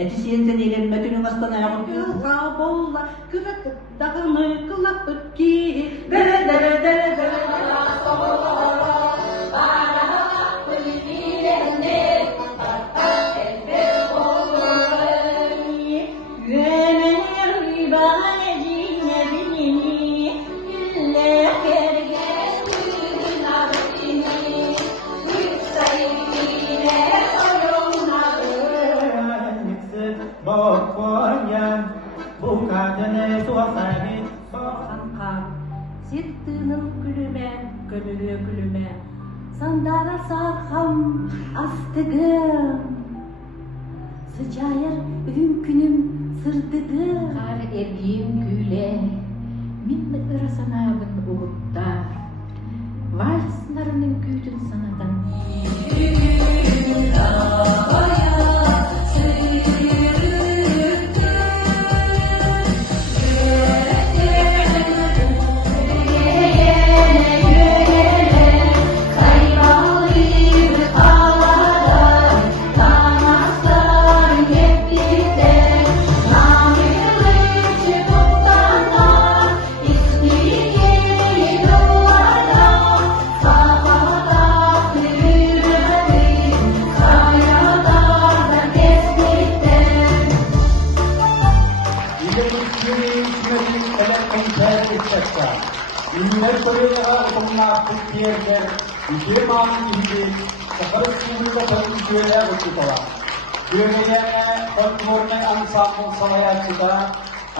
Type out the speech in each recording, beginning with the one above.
Эти сиенсен иленметінің астан аяғын кылға болла, кыват дағымы кылап өтки. Дәрі. Сеттінің күліме, көмілі күліме, сандара сархам астығым. Sıcayır ünkünüm sırdıgım. Kar ergiyim güle, minni ırasanabın uğutta. Valslarının güydün sanadan.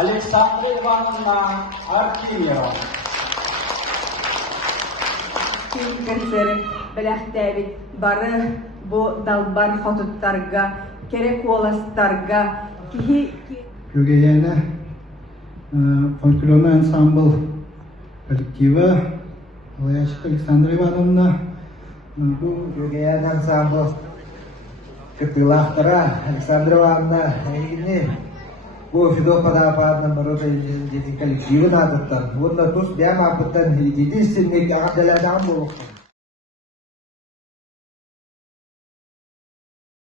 Александра Ивановна Аркемьева. Кенсері біләқтәбіт бары бұ далбар фототтарға, керек оластарға, Югеяна фольклорный ансамбль коллектива Лаяшек Александра Ивановна. Югеяна ансамбль Кытылахтара Александра Ивановна. Bu Fidel Padapa'nın burada kolektivi nadırlar. Bunlar tuz bir ama apıttan hididi sinmek ağabeylerden bulur.